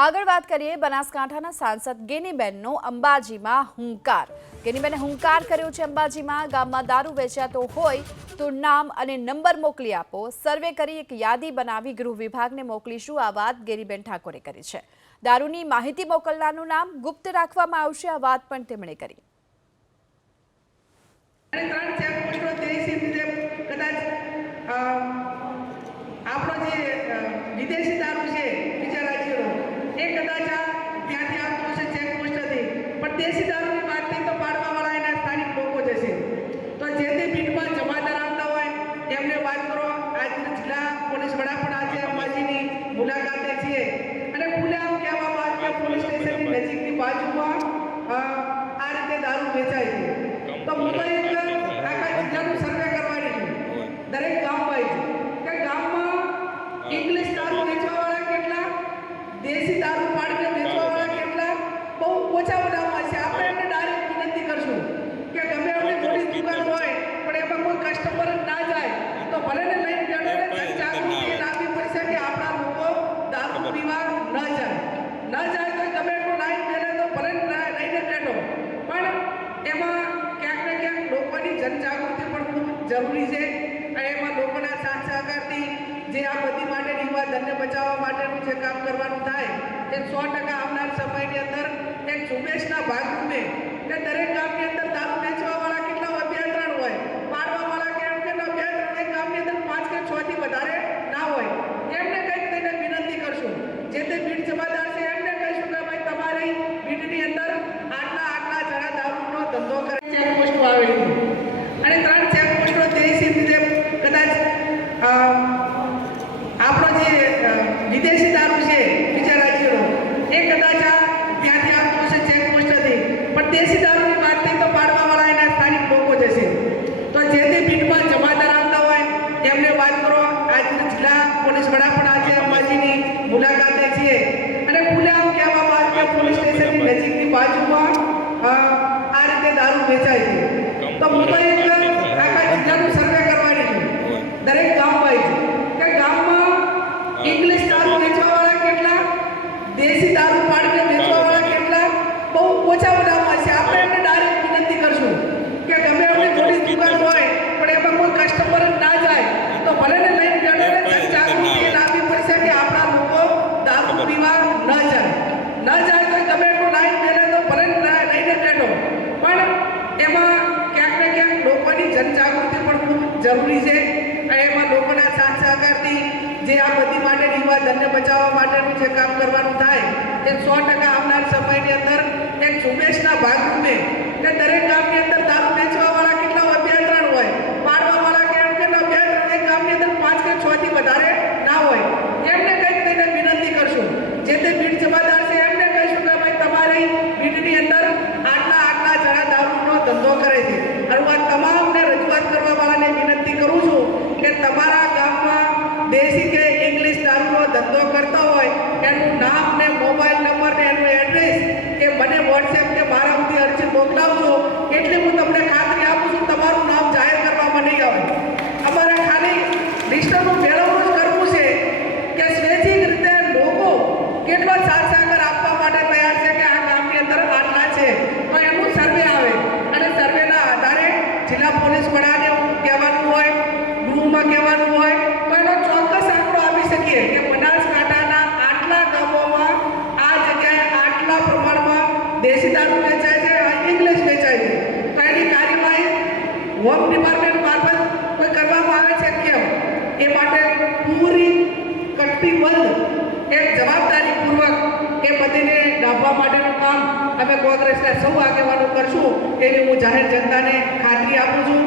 આગળ વાત કરીએ બનાસકાંઠાના સાંસદ ગેનીબેનનો અંબાજીમાં હુંકાર. ગેનીબેને હુંકાર કર્યો છે અંબાજીમાં. ગામમાં દારૂ વેચાતો હોય તો નામ અને નંબર મોકલી આપો. સર્વે કરી એક યાદી બનાવી ગૃહ વિભાગને મોકલીશું. આ વાત ગેનીબેન ઠાકોરે કરી છે. દારૂની માહિતી મોકલનારનું નામ ગુપ્ત રાખવામાં આવશે. આ વાત પણ તેમણે કરી. વિદેશી દારૂ છે બીજા રાજ્યોનો એ કદાચ ત્યાંથી આવતો હશે ચેકપોસ્ટથી, પણ દેશી દારૂની વાત થઈ તો પાડવાવાળા એના સ્થાનિક લોકો જ હશે. તો જે તે બીટમાં જમાદાર આવતા હોય એમને વાત કરો. આજના જિલ્લા પોલીસ વડા પણ આજે અંબાજીની મુલાકાતે છીએ અને ખુલ્લેઆમ કહેવામાં આવ્યું કે પોલીસ સ્ટેશનની નજીકની બાજુમાં આ રીતે દારૂ વેચાય છે. તો હું તો એક આખા જિલ્લાનું સર્વે કરવાની છું. દરેક ગામમાં કે ગામમાં ઇંગ્લિશ દારૂ વેચવાવાળા કેટલા, દેશી દારૂ પાડીને વેચવાવાળા કેટલા, બહુ ઓછા બનાવવા છે. આપણે એમને ડાયરેક્ટ વિનંતી કરશું કે ગમે એમની મોટી દુકાન હોય પણ એમાં કોઈ કસ્ટમર ના જાય તો ભલે ને લઈને બેઠો જનજાગૃતિ લાવવી પડશે કે આપણા લોકો દારૂ પીવા ન જાય તો ગમે એટલું લાઈન બેઠે તો ભલે લઈને બેઠો, પણ એમાં ક્યાંક ને ક્યાંક લોકોની જનજાગૃતિ પણ ખૂબ જરૂરી છે. અને એમાં લોકોના સાથ સહકારથી જે આ બધી માટે યુવા ધનને બચાવવા માટેનું જે કામ કરવાનું થાય એ 100% આવનાર સમયની અંદર એક ઝુંબેશના ભાગરૂપે કે દરેક ગામની અંદર દારૂ વેચવાવાળા કેટલા હોય, 2-3 હોય, પાડવાવાળા કે એમ કેટલા 2-3 એક ગામની અંદર 5 કે 6 થી વધારે ના હોય. એમને કંઈક થઈને વિનંતી કરશું. જે તે બીટ જમાદાર છે એમને કહીશું કે ભાઈ તમારી બીટની અંદર આટલા જણા દારૂનો ધંધો કરે. ચેકપોસ્ટો આવેલી અને 3 ચેકપોસ્ટો દેશી રીતે કદાચ આપણો જે વિદેશી દારૂ છે બીજા રાજ્યોનો એ કદાચ ત્યાંથી આવતો હશે ચેકપોસ્ટથી, પણ દેશી દારૂની વાત થઈ તો પાડવાવાળા એના સ્થાનિક લોકો જ હશે. તો જે તે બીટમાં જમાદાર આવતા હોય એમને વાત કરો. આજના જિલ્લા પોલીસ વડા પણ આજે અંબાજીની મુલાકાતે છીએ અને ખુલ્લેઆમ કહેવામાં આવ્યું કે પોલીસ સ્ટેશનની નજીકની બાજુમાં આ રીતે દારૂ વેચાય છે. તો હું તો એક આખા જિલ્લાનું સર્વે કરવાની છું. દરેક ગામમાં કે ગામમાં ઇંગ્લિશ દારૂ વેચવાવાળા કેટલા, દેશી દારૂ પાડીને વેચવાવાળા કેટલા, બહુ ઓછા બનાવવા છે. આપણે એમને ડાયરેક્ટ વિનંતી કરશું કે ગમે એમની મોટી દુકાન હોય પણ એમાં કોઈ કસ્ટમર ના જાય તો ભલે ને લઈને બેઠો જનજાગૃતિ લાવવી પડશે કે આપણા લોકો દારૂ પીવા ન જાય તો ગમે એટલું લાઈન બેઠે તો ભલે લઈને બેઠો, પણ એમાં ક્યાંક ને ક્યાંક લોકોની જનજાગૃતિ પણ ખૂબ જરૂરી છે. અને એમાં લોકોના સાથ સહકારથી જે આ બધી માટે યુવા ધનને બચાવવા માટેનું જે કામ કરવાનું થાય એ 100% આવનાર સમયની અંદર એક ઝુંબેશના ભાગરૂપે કે દરેક ગામની અંદર દારૂ વેચવાવાળા કેટલા હોય, 2-3 હોય, પાડવાવાળા કે એમ કેટલા 2-3 એક ગામની અંદર 5 કે 6 થી વધારે ના હોય. એમને કંઈક થઈને વિનંતી કરશું. જે તે બીટ જમાદાર છે એમને કહીશું કે ભાઈ તમારી બીટની અંદર આટલા જણા દારૂનો ધંધો કરે છે. અને હું તમામને રજૂઆત કરવાવાળાને વિનંતી કરું છું કે તમારા ગામમાં દેશી કે ઇંગ્લિશ દારૂનો ધંધો કરતા હોય એનું નામ ને મોબાઈલ નંબર ને એનું એડ્રેસ કે મને વોટ્સએપ કે મારા સુધી અરજી મોકલાવજો. એટલે હું તમને ખાતરી આપું છું તમારું નામ જાહેર કરવામાં નહીં આવે. અમારે ખાલી લિસ્ટનું મેળવવું જ કરવું છે કે સ્વૈચ્છિક રીતે લોકો કેટલો સાથ સહકાર આપવા માટે તૈયાર છે કે આ ગામની અંદર આટલા છે તો એનું સર્વે આવે અને સર્વેના આધારે જિલ્લા પોલીસ વડાને કહેવાનું હોય, ગૃહમાં કહેવાનું હોય તો એનો ચોક્કસ આંકડો આપી શકીએ કે બનાસકાંઠાના આટલા ગામોમાં આ જગ્યાએ આટલા પ્રમાણમાં દેશી દારૂ વેચાય છે, ઇંગ્લિશ વેચાય છે. તો એની કાર્યવાહી હોમ ડિપાર્ટમેન્ટ મારફત કોઈ કરવામાં આવે છે કેમ એ માટે પૂરી કટિબદ્ધ એક જવાબદારીપૂર્વક એ બધીને ડાબવા માટેનું કામ અમે કોંગ્રેસના સૌ આગેવાનો કરશું એની હું જાહેર જનતાને ખાતરી આપું છું.